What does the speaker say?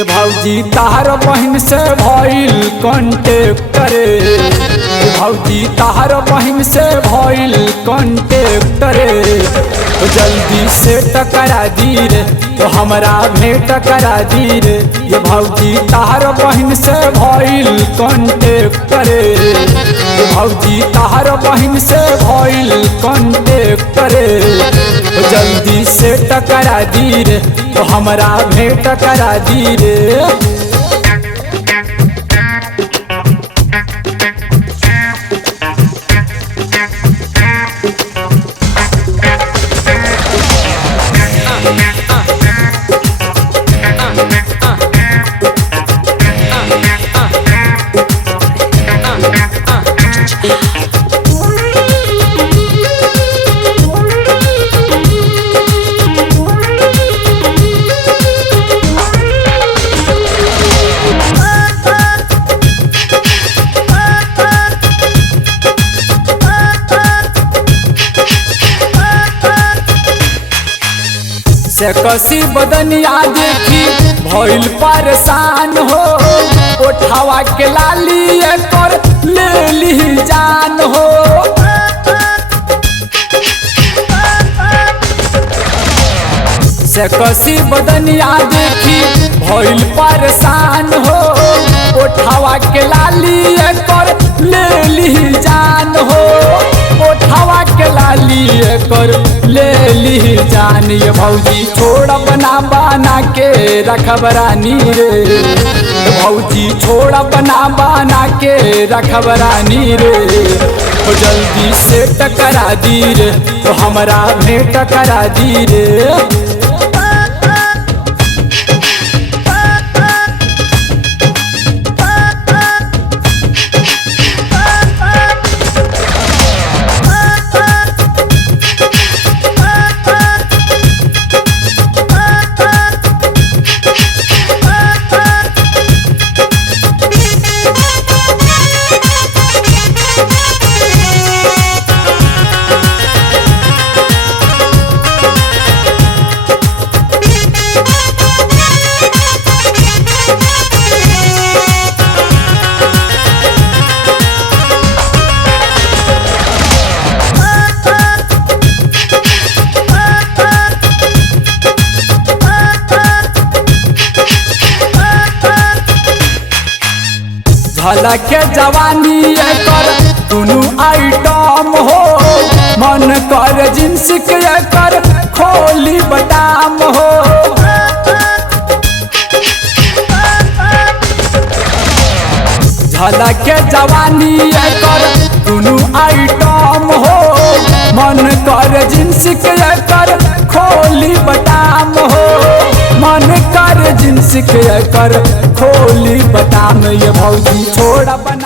ये भौजी तार बहन से भइल कांटेक्ट रे, ये भौजी तार बहन से भइल कांटेक्ट रे। तो जल्दी से टकरा दी रे, तो हमरा भेंट करा दी रे। ये भौजी तार बहन से भइल कांटेक्ट रे, ये भौजी तार बहन से भइल कांटेक्ट रे। तो जल्दी से टकरा दी रे, तो हमरा भेंट करा दी रे। से कसी बदनिया देखी भइल परेशान हो, उठावा के लाली कर ले ली जान हो। से कसी बदनिया देखी भइल परेशान हो, उठावा के लाली कर ले ली जान हो। उठावा के लाली कर ले ली जान। ये भौजी छोड़ बना बना के रखब रानी रे, भौजी छोड़ बना बना के रखब रानी रे। तो जल्दी से टकरा दी रे, तो हमरा भेंट करा दी रे। झलक के जवानी कर दुनू आइटम हो, मन कर जिन्स के कर खोली बदाम हो। झलक के जवानी कर दुनू आइटम हो, मन कर जिन्स के कर खोली बदाम हो। मन कर जिन्स के कर खोली बदाम। ये भौजी छोड़ बना